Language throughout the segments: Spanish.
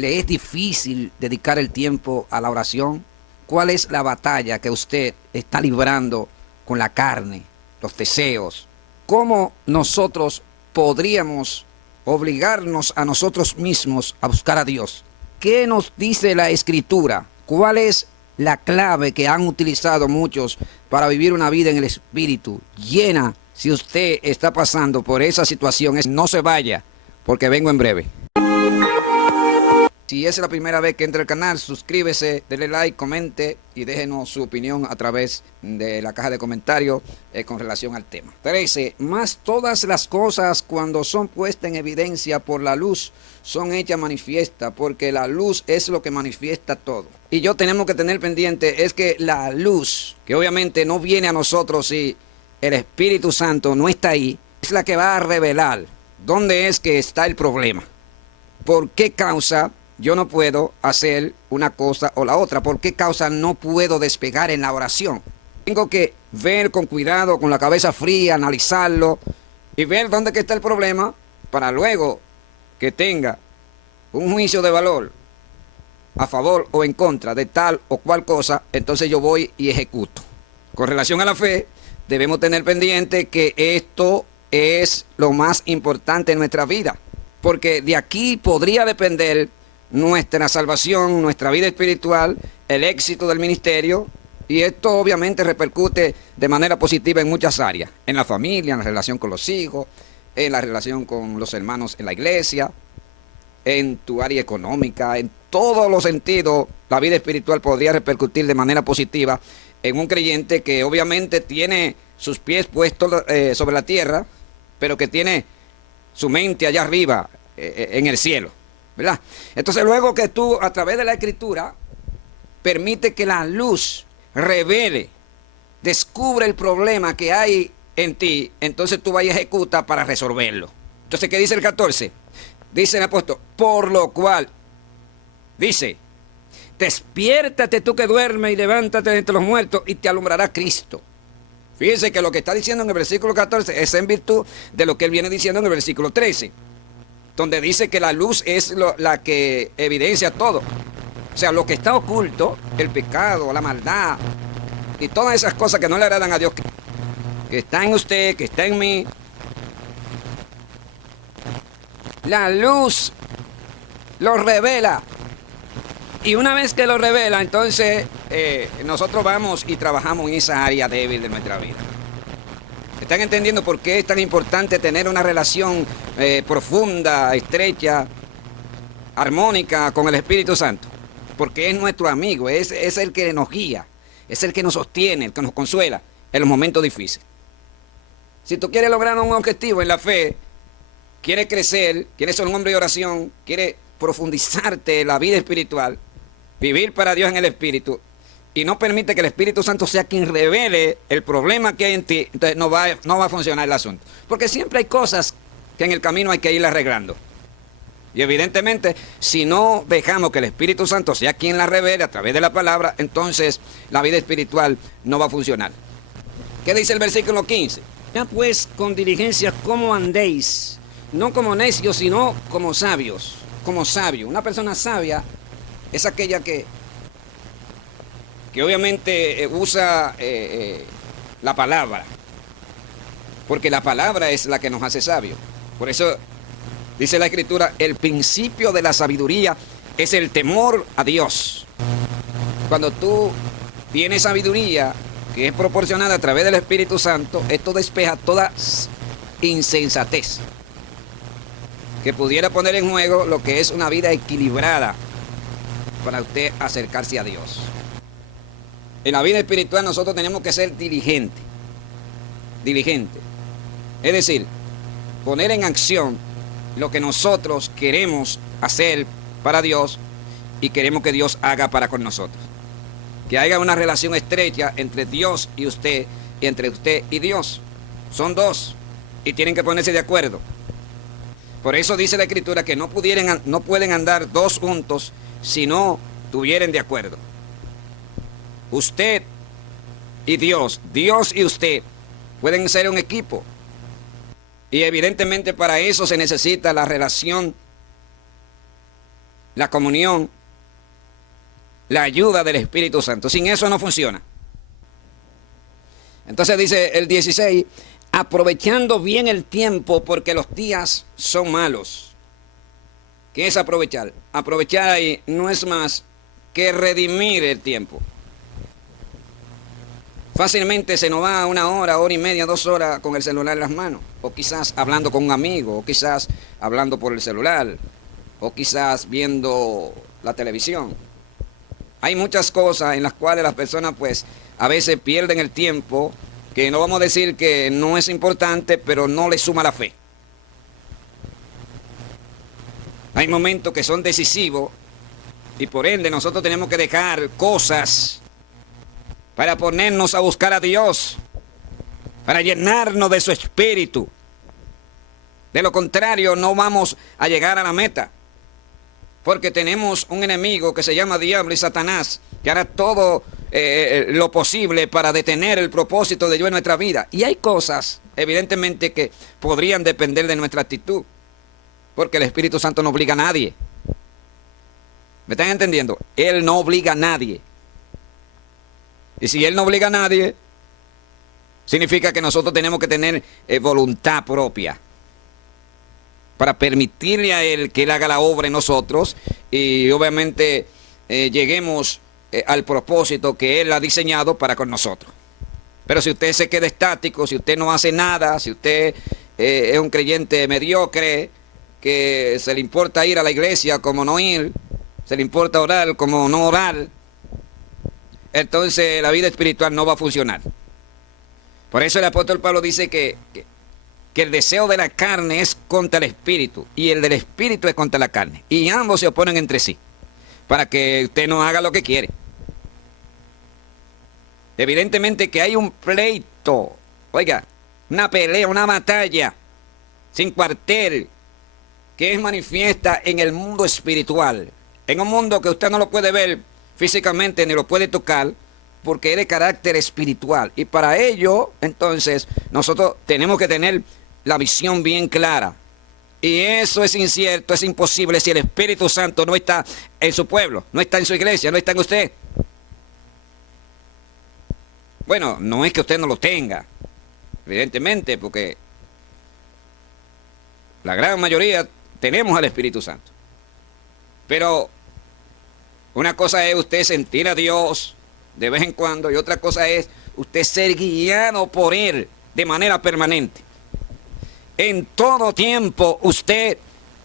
¿Le es difícil dedicar el tiempo a la oración? ¿Cuál es la batalla que usted está librando con la carne, los deseos? ¿Cómo nosotros podríamos obligarnos a nosotros mismos a buscar a Dios? ¿Qué nos dice la Escritura? ¿Cuál es la clave que han utilizado muchos para vivir una vida en el Espíritu llena? Si usted está pasando por esa situación, no se vaya, porque vengo en breve. Si es la primera vez que entra al canal, suscríbese, dele like, comente y déjenos su opinión a través de la caja de comentarios con relación al tema. 13. Más todas las cosas cuando son puestas en evidencia por la luz son hechas manifiestas, porque la luz es lo que manifiesta todo. Y yo tenemos que tener pendiente es que la luz, que obviamente no viene a nosotros si el Espíritu Santo no está ahí, es la que va a revelar dónde es que está el problema. ¿Por qué causa yo no puedo hacer una cosa o la otra? ¿Por qué causa no puedo despegar en la oración? Tengo que ver con cuidado, con la cabeza fría, analizarlo y ver dónde que está el problema para luego que tenga un juicio de valor a favor o en contra de tal o cual cosa, entonces yo voy y ejecuto. Con relación a la fe, debemos tener pendiente que esto es lo más importante en nuestra vida, porque de aquí podría depender nuestra salvación, nuestra vida espiritual, el éxito del ministerio, y esto obviamente repercute de manera positiva en muchas áreas, en la familia, en la relación con los hijos, en la relación con los hermanos en la iglesia, en tu área económica, en todos los sentidos. La vida espiritual podría repercutir de manera positiva en un creyente que obviamente tiene sus pies puestos sobre la tierra, pero que tiene su mente allá arriba, en el cielo, ¿verdad? Entonces luego que tú a través de la Escritura permite que la luz revele, descubre el problema que hay en ti, entonces tú vas y ejecutas para resolverlo. Entonces, ¿qué dice el 14? Dice el apóstol, por lo cual, dice, despiértate tú que duermes y levántate de entre los muertos y te alumbrará Cristo. Fíjense que lo que está diciendo en el versículo 14 es en virtud de lo que él viene diciendo en el versículo 13, donde dice que la luz es la que evidencia todo. O sea, lo que está oculto, el pecado, la maldad y todas esas cosas que no le agradan a Dios, que está en usted, que está en mí. La luz lo revela. Y una vez que lo revela, entonces nosotros vamos y trabajamos en esa área débil de nuestra vida. ¿Están entendiendo por qué es tan importante tener una relación profunda, estrecha, armónica con el Espíritu Santo? Porque es nuestro amigo, es el que nos guía, es el que nos sostiene, el que nos consuela en los momentos difíciles. Si tú quieres lograr un objetivo en la fe, quieres crecer, quieres ser un hombre de oración, quieres profundizarte en la vida espiritual, vivir para Dios en el Espíritu, y no permite que el Espíritu Santo sea quien revele el problema que hay en ti, entonces no va a funcionar el asunto. Porque siempre hay cosas que en el camino hay que ir arreglando. Y evidentemente, si no dejamos que el Espíritu Santo sea quien la revele a través de la palabra, entonces la vida espiritual no va a funcionar. ¿Qué dice el versículo 15? Ya pues con diligencia cómo andéis, no como necios, sino como sabios. Como sabio. Una persona sabia es aquella que obviamente usa la palabra, porque la palabra es la que nos hace sabios. Por eso dice la Escritura, el principio de la sabiduría es el temor a Dios. Cuando tú tienes sabiduría que es proporcionada a través del Espíritu Santo, esto despeja toda insensatez que pudiera poner en juego lo que es una vida equilibrada para usted acercarse a Dios. En la vida espiritual nosotros tenemos que ser diligentes. Es decir, poner en acción lo que nosotros queremos hacer para Dios y queremos que Dios haga para con nosotros. Que haya una relación estrecha entre Dios y usted, y entre usted y Dios. Son dos y tienen que ponerse de acuerdo. Por eso dice la Escritura que no pueden andar dos juntos si no tuvieren de acuerdo. Usted y Dios y usted pueden ser un equipo. Y evidentemente para eso se necesita la relación la comunión, la ayuda del Espíritu Santo. Sin eso no funciona. Entonces dice el 16, aprovechando bien el tiempo porque los días son malos. ¿Qué es aprovechar? Aprovechar ahí no es más que redimir el tiempo. Fácilmente se nos va una hora, hora y media, 2 horas con el celular en las manos. O quizás hablando con un amigo, o quizás hablando por el celular, o quizás viendo la televisión. Hay muchas cosas en las cuales las personas pues a veces pierden el tiempo, que no vamos a decir que no es importante, pero no le suma la fe. Hay momentos que son decisivos y por ende nosotros tenemos que dejar cosas para ponernos a buscar a Dios, para llenarnos de su espíritu. De lo contrario, no vamos a llegar a la meta. Porque tenemos un enemigo que se llama Diablo y Satanás, que hará todo lo posible para detener el propósito de Dios en nuestra vida. Y hay cosas, evidentemente, que podrían depender de nuestra actitud. Porque el Espíritu Santo no obliga a nadie. ¿Me están entendiendo? Él no obliga a nadie. Y si Él no obliga a nadie, significa que nosotros tenemos que tener voluntad propia para permitirle a Él que Él haga la obra en nosotros y obviamente lleguemos al propósito que Él ha diseñado para con nosotros. Pero si usted se queda estático, si usted no hace nada, si usted es un creyente mediocre, que se le importa ir a la iglesia como no ir, se le importa orar como no orar, entonces la vida espiritual no va a funcionar. Por eso el apóstol Pablo dice que el deseo de la carne es contra el espíritu y el del espíritu es contra la carne. Y ambos se oponen entre sí para que usted no haga lo que quiere. Evidentemente que hay un pleito, oiga, una pelea, una batalla sin cuartel que es manifiesta en el mundo espiritual. En un mundo que usted no lo puede ver físicamente ni lo puede tocar, porque es de carácter espiritual. Y para ello, entonces, nosotros tenemos que tener la visión bien clara. Y eso es incierto, es imposible si el Espíritu Santo no está en su pueblo, no está en su iglesia, no está en usted. Bueno, no es que usted no lo tenga, evidentemente, porque la gran mayoría tenemos al Espíritu Santo. Pero una cosa es usted sentir a Dios de vez en cuando y otra cosa es usted ser guiado por Él de manera permanente. En todo tiempo usted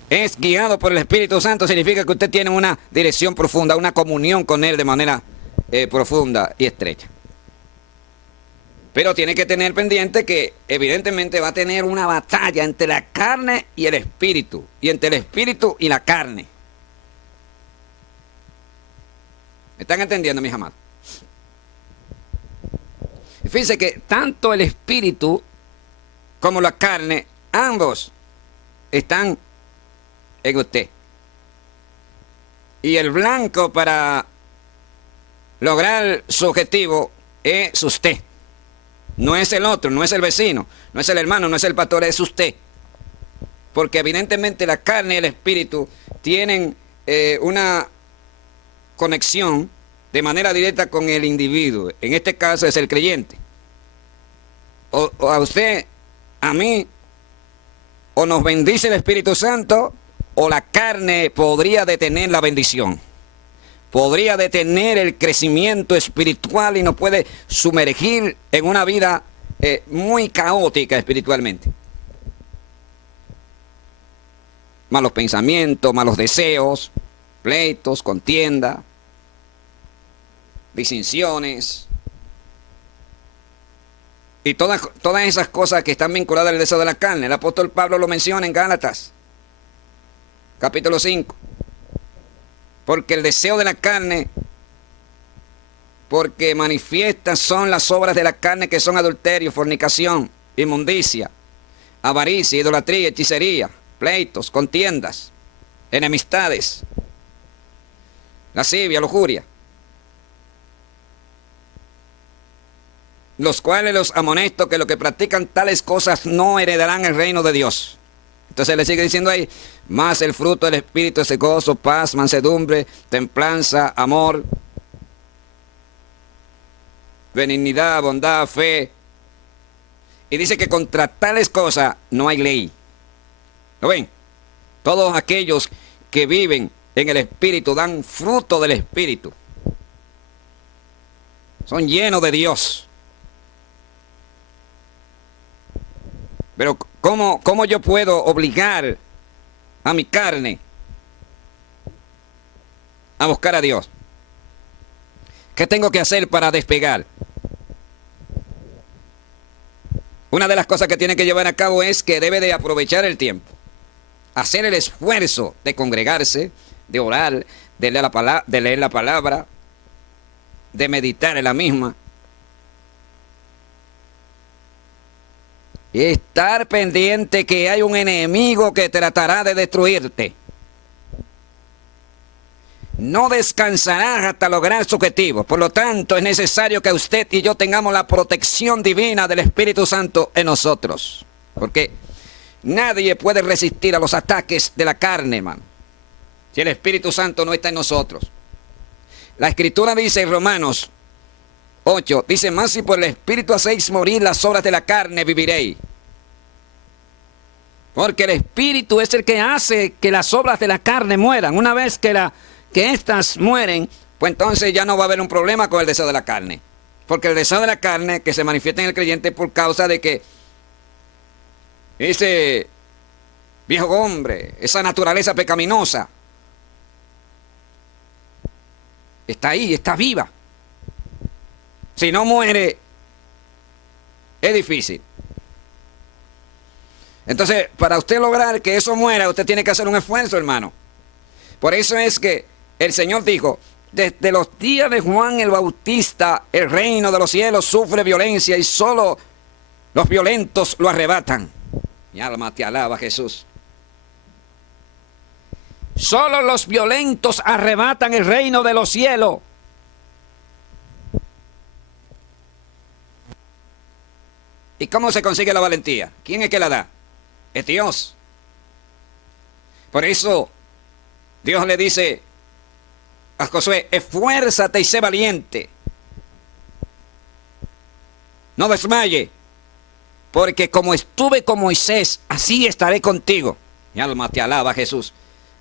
es guiado por el Espíritu Santo, significa que usted tiene una dirección profunda, una comunión con Él de manera profunda y estrecha. Pero tiene que tener pendiente que evidentemente va a tener una batalla entre la carne y el espíritu, y entre el espíritu y la carne. ¿Me están entendiendo, mis amados? Fíjense que tanto el espíritu como la carne, ambos están en usted. Y el blanco para lograr su objetivo es usted. No es el otro, no es el vecino, no es el hermano, no es el pastor, es usted. Porque evidentemente la carne y el espíritu tienen una conexión de manera directa con el individuo. En este caso es el creyente. O a usted, a mí, o nos bendice el Espíritu Santo, o la carne podría detener la bendición. Podría detener el crecimiento espiritual y nos puede sumergir en una vida muy caótica espiritualmente. Malos pensamientos, malos deseos, pleitos, contienda, disensiones y todas esas cosas que están vinculadas al deseo de la carne. El apóstol Pablo lo menciona en Gálatas, capítulo 5. Porque el deseo de la carne, porque manifiestas son las obras de la carne que son adulterio, fornicación, inmundicia, avaricia, idolatría, hechicería, pleitos, contiendas, enemistades, lascivia, lujuria, los cuales los amonesto que los que practican tales cosas no heredarán el reino de Dios. Entonces le sigue diciendo ahí, más el fruto del Espíritu es gozo, paz, mansedumbre, templanza, amor, benignidad, bondad, fe. Y dice que contra tales cosas no hay ley. ¿Lo ven? Todos aquellos que viven en el Espíritu dan fruto del Espíritu. Son llenos de Dios. Pero ¿cómo yo puedo obligar a mi carne a buscar a Dios? ¿Qué tengo que hacer para despegar? Una de las cosas que tiene que llevar a cabo es que debe de aprovechar el tiempo. Hacer el esfuerzo de congregarse, de orar, de leer la palabra, de meditar en la misma. Y estar pendiente que hay un enemigo que tratará de destruirte. No descansarás hasta lograr su objetivo. Por lo tanto, es necesario que usted y yo tengamos la protección divina del Espíritu Santo en nosotros. Porque nadie puede resistir a los ataques de la carne, hermano, si el Espíritu Santo no está en nosotros. La Escritura dice en Romanos 8, dice, más si por el Espíritu hacéis morir las obras de la carne, viviréis. Porque el Espíritu es el que hace que las obras de la carne mueran. Una vez que éstas mueren, pues entonces ya no va a haber un problema con el deseo de la carne. Porque el deseo de la carne que se manifiesta en el creyente por causa de que ese viejo hombre, esa naturaleza pecaminosa, está ahí, está viva. Si no muere, es difícil. Entonces, para usted lograr que eso muera, usted tiene que hacer un esfuerzo, hermano. Por eso es que el Señor dijo, desde los días de Juan el Bautista, el reino de los cielos sufre violencia y solo los violentos lo arrebatan. Mi alma te alaba, Jesús. Solo los violentos arrebatan el reino de los cielos. ¿Y cómo se consigue la valentía? ¿Quién es que la da? Es Dios. Por eso Dios le dice a Josué, esfuérzate y sé valiente. No desmaye, porque como estuve con Moisés, así estaré contigo. Mi alma te alaba, Jesús.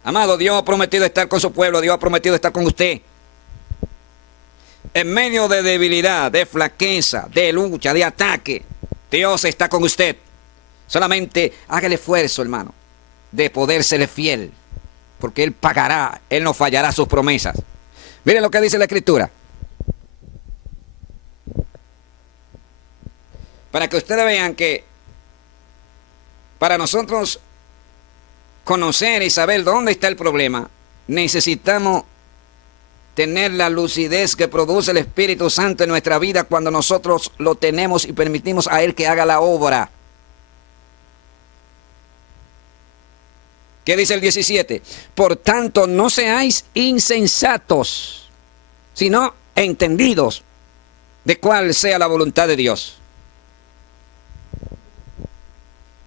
Amado, Dios ha prometido estar con su pueblo, Dios ha prometido estar con usted. En medio de debilidad, de flaqueza, de lucha, de ataque, Dios está con usted. Solamente haga el esfuerzo, hermano, de poder serle fiel, porque Él pagará, Él no fallará sus promesas. Miren lo que dice la Escritura. Para que ustedes vean que para nosotros conocer y saber dónde está el problema, necesitamos tener la lucidez que produce el Espíritu Santo en nuestra vida cuando nosotros lo tenemos y permitimos a Él que haga la obra. ¿Qué dice el 17? Por tanto, no seáis insensatos, sino entendidos de cuál sea la voluntad de Dios.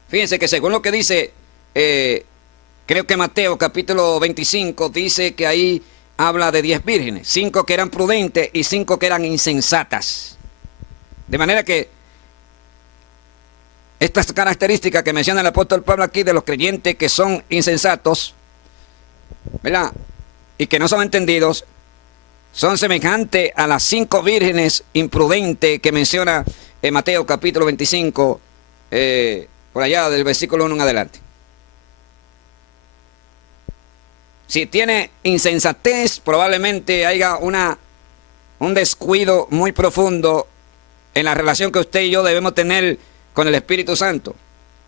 Fíjense que según lo que dice, creo que Mateo capítulo 25 dice que ahí habla de 10 vírgenes, 5 que eran prudentes y 5 que eran insensatas. De manera que estas características que menciona el apóstol Pablo aquí de los creyentes que son insensatos, ¿verdad?, y que no son entendidos, son semejantes a las 5 vírgenes imprudentes que menciona en Mateo capítulo 25, por allá del versículo 1 en adelante. Si tiene insensatez, probablemente haya un descuido muy profundo en la relación que usted y yo debemos tener con el Espíritu Santo.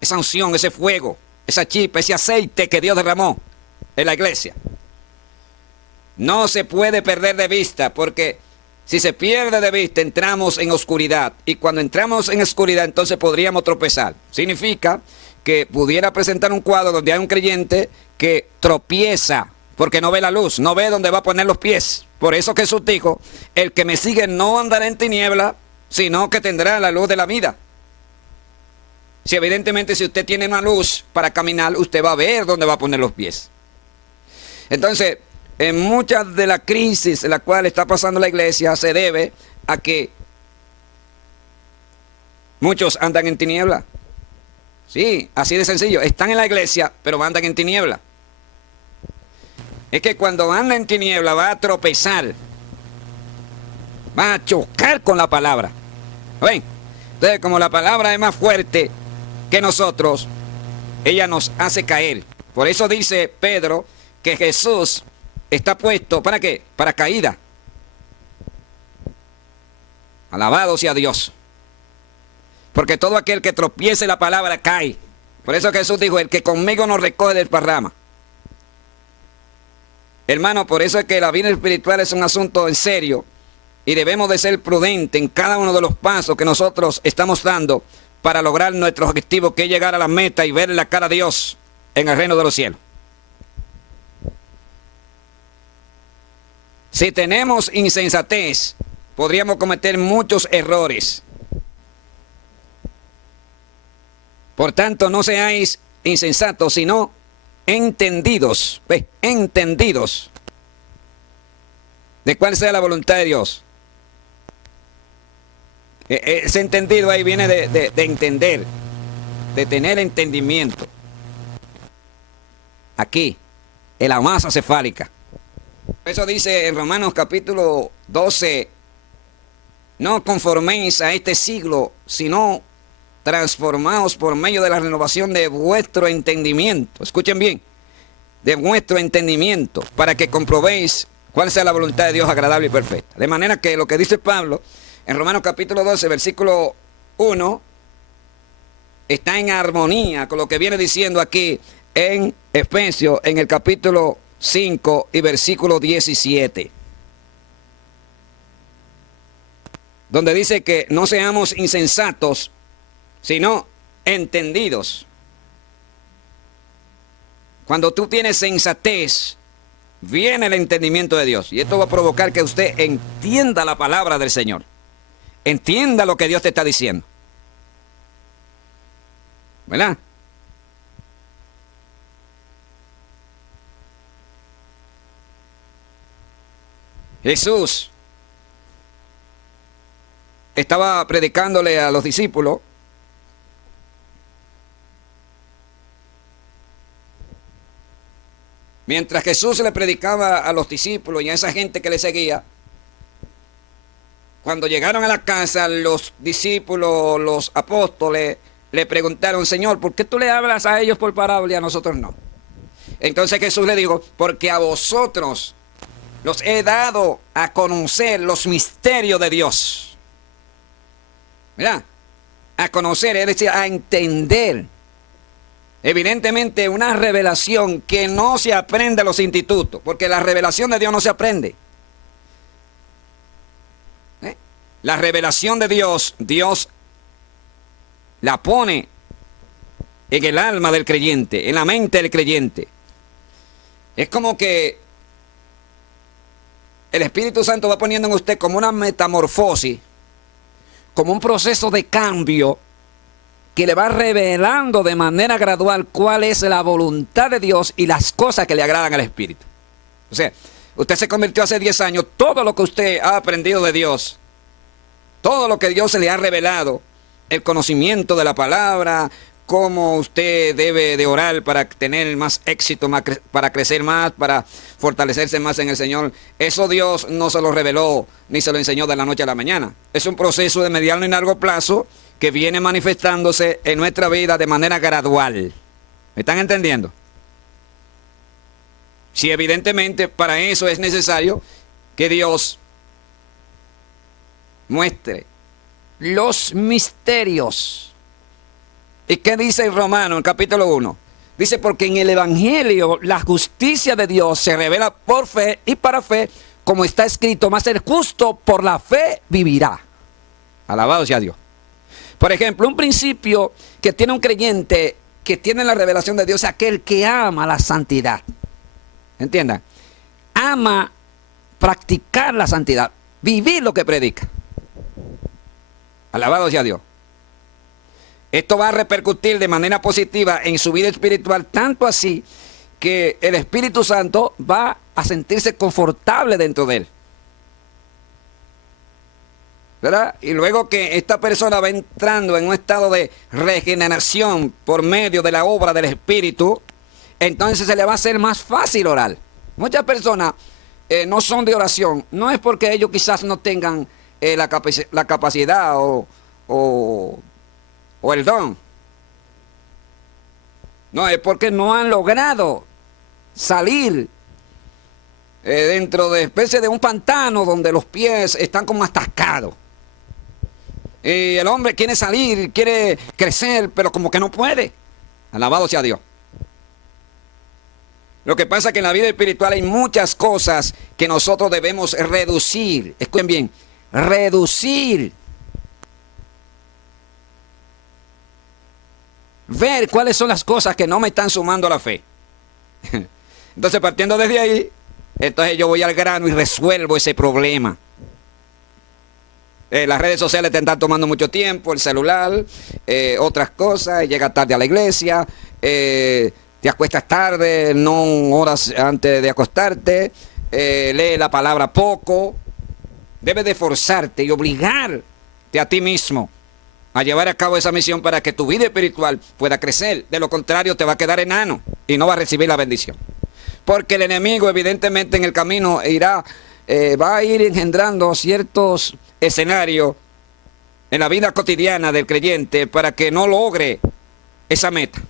Esa unción, ese fuego, esa chispa, ese aceite que Dios derramó en la iglesia. No se puede perder de vista, porque si se pierde de vista, entramos en oscuridad. Y cuando entramos en oscuridad, entonces podríamos tropezar. Significa que pudiera presentar un cuadro donde hay un creyente que tropieza porque no ve la luz, no ve dónde va a poner los pies. Por eso Jesús dijo, el que me sigue no andará en tiniebla, sino que tendrá la luz de la vida. Si evidentemente si usted tiene una luz para caminar, usted va a ver dónde va a poner los pies. Entonces, en muchas de las crisis en la cual está pasando la iglesia se debe a que muchos andan en tiniebla. Sí, así de sencillo. Están en la iglesia, pero andan en tiniebla. Es que cuando anda en tiniebla va a tropezar. Va a chocar con la palabra. ¿Ven? Entonces, como la palabra es más fuerte que nosotros, ella nos hace caer. Por eso dice Pedro que Jesús está puesto, ¿para qué? Para caída. Alabado sea Dios. Porque todo aquel que tropiece la palabra cae. Por eso Jesús dijo, el que conmigo no recoge desparrama. Hermano, por eso es que la vida espiritual es un asunto en serio. Y debemos de ser prudentes en cada uno de los pasos que nosotros estamos dando para lograr nuestro objetivo, que es llegar a la meta y ver la cara de Dios en el reino de los cielos. Si tenemos insensatez, podríamos cometer muchos errores. Por tanto, no seáis insensatos, sino entendidos. ¿Ve? Entendidos de cuál sea la voluntad de Dios. Ese entendido ahí viene de entender, de tener entendimiento. Aquí, en la masa cefálica. Eso dice en Romanos capítulo 12, no conforméis a este siglo, sino transformaos por medio de la renovación de vuestro entendimiento. Escuchen bien, de vuestro entendimiento, para que comprobéis cuál sea la voluntad de Dios agradable y perfecta. De manera que lo que dice Pablo en Romanos capítulo 12, versículo 1, está en armonía con lo que viene diciendo aquí en Efesios, en el capítulo 5 y versículo 17. Donde dice que no seamos insensatos, sino entendidos. Cuando tú tienes sensatez, viene el entendimiento de Dios. Y esto va a provocar que usted entienda la palabra del Señor. Entienda lo que Dios te está diciendo. ¿Verdad? Jesús estaba predicándole a los discípulos. Mientras Jesús le predicaba a los discípulos y a esa gente que le seguía, cuando llegaron a la casa, los discípulos, los apóstoles, le preguntaron, Señor, ¿por qué tú le hablas a ellos por parábola y a nosotros no? Entonces Jesús le dijo, porque a vosotros los he dado a conocer los misterios de Dios. Mira, a conocer, es decir, a entender. Evidentemente una revelación que no se aprende en los institutos, porque la revelación de Dios no se aprende. La revelación de Dios, Dios la pone en el alma del creyente, en la mente del creyente. Es como que el Espíritu Santo va poniendo en usted como una metamorfosis, como un proceso de cambio que le va revelando de manera gradual cuál es la voluntad de Dios y las cosas que le agradan al Espíritu. O sea, usted se convirtió hace 10 años, todo lo que usted ha aprendido de Dios, todo lo que Dios se le ha revelado, el conocimiento de la palabra, cómo usted debe de orar para tener más éxito, para crecer más, para fortalecerse más en el Señor, eso Dios no se lo reveló ni se lo enseñó de la noche a la mañana. Es un proceso de mediano y largo plazo que viene manifestándose en nuestra vida de manera gradual. ¿Me están entendiendo? Sí, evidentemente para eso es necesario que Dios muestre los misterios. ¿Y qué dice en Romanos, en capítulo 1? Dice, porque en el Evangelio la justicia de Dios se revela por fe y para fe, como está escrito, mas el justo por la fe vivirá. Alabado sea Dios. Por ejemplo, un principio que tiene un creyente que tiene la revelación de Dios es aquel que ama la santidad. ¿Entiendan? Ama practicar la santidad, vivir lo que predica. Alabado sea Dios. Esto va a repercutir de manera positiva en su vida espiritual, tanto así que el Espíritu Santo va a sentirse confortable dentro de él. ¿Verdad? Y luego que esta persona va entrando en un estado de regeneración por medio de la obra del Espíritu, entonces se le va a hacer más fácil orar. Muchas personas no son de oración, no es porque ellos quizás no tengan la capacidad o el don. No, es porque no han logrado salir dentro de especie de un pantano donde los pies están como atascados. Y el hombre quiere salir, quiere crecer, pero como que no puede. Alabado sea Dios. Lo que pasa es que en la vida espiritual hay muchas cosas que nosotros debemos reducir. Escuchen bien, reducir. Ver cuáles son las cosas que no me están sumando a la fe. Entonces, partiendo desde ahí, entonces yo voy al grano y resuelvo ese problema. Las redes sociales te están tomando mucho tiempo, el celular, otras cosas, llega tarde a la iglesia, te acuestas tarde, no horas antes de acostarte, lee la palabra poco. Debes de forzarte y obligarte a ti mismo a llevar a cabo esa misión para que tu vida espiritual pueda crecer. De lo contrario, te va a quedar enano y no va a recibir la bendición. Porque el enemigo, evidentemente, en el camino va a ir engendrando ciertos escenarios en la vida cotidiana del creyente para que no logre esa meta.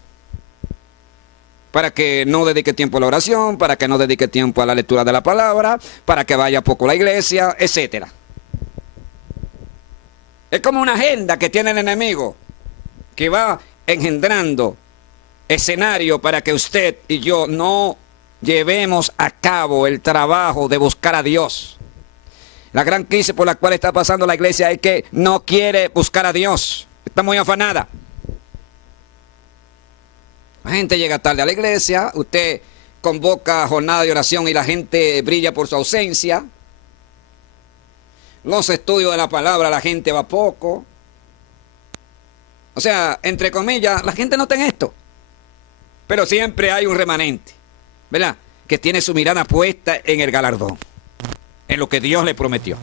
Para que no dedique tiempo a la oración, para que no dedique tiempo a la lectura de la palabra, para que vaya poco a la iglesia, etcétera. Es como una agenda que tiene el enemigo, que va engendrando escenario para que usted y yo no llevemos a cabo el trabajo de buscar a Dios. La gran crisis por la cual está pasando la iglesia es que no quiere buscar a Dios. Está muy afanada. La gente llega tarde a la iglesia, usted convoca jornada de oración y la gente brilla por su ausencia. Los estudios de la palabra, la gente va poco. O sea, entre comillas, la gente no está en esto. Pero siempre hay un remanente, ¿verdad? Que tiene su mirada puesta en el galardón, en lo que Dios le prometió.